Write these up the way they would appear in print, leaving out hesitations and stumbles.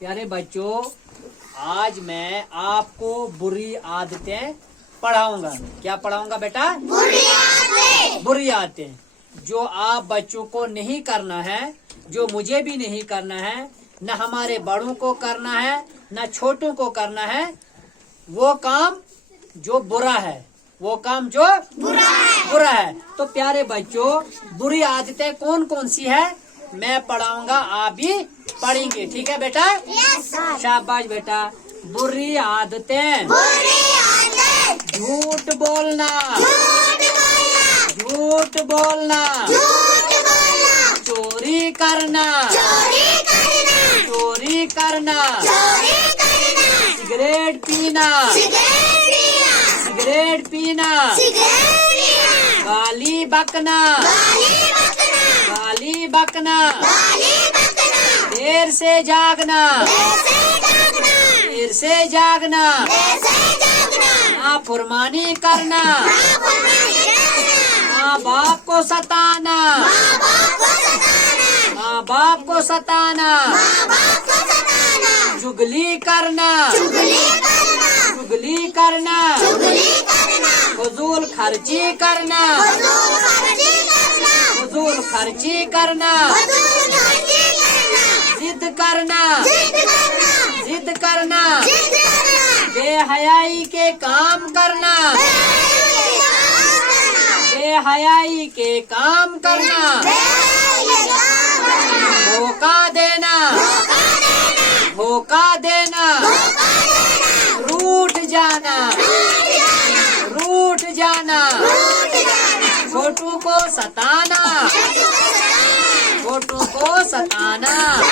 प्यारे बच्चों, आज मैं आपको बुरी आदतें पढ़ाऊंगा। क्या पढ़ाऊंगा बेटा? बुरी आदतें जो आप बच्चों को नहीं करना है, जो मुझे भी नहीं करना है, न हमारे बड़ों को करना है, न छोटों को करना है। वो काम जो बुरा है, वो काम जो बुरा है। तो प्यारे बच्चों, बुरी आदतें कौन कौन सी है मैं पढ़ाऊंगा, आप भी पढ़ेंगे। ठीक है बेटा? शाबाश बेटा। बुरी आदतें, झूठ बोलना, झूठ बोलना, चोरी करना, चोरी करना, सिगरेट पीना, सिगरेट पीना, गाली बकना, गाली बकना, देर से जागना, देर से जागना, नाफरमानी करना, माँ बाप को सताना, माँ बाप को सताना, चुगली करना, चुगली करना, फजूल खर्ची करना, फजूल खर्ची करना, जिद करना, जिद करना, बेहयाई के काम करना, बेहयाई के काम करना, धोखा देना, धोखा देना, रूठ जाना, रूठ जाना, छोटू को सताना, छोटू को सताना।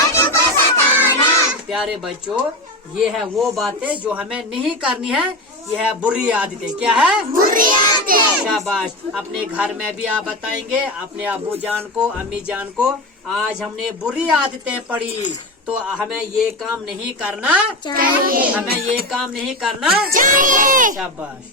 प्यारे बच्चों, ये है वो बातें जो हमें नहीं करनी है। ये है बुरी आदतें। क्या है? बुरी आदतें। शाबाश। अपने घर में भी आप बताएंगे अपने अब्बू जान को, अम्मी जान को, आज हमने बुरी आदतें पढ़ी, तो हमें ये काम नहीं करना चाहिए, हमें ये काम नहीं करना चाहिए। शाबाश।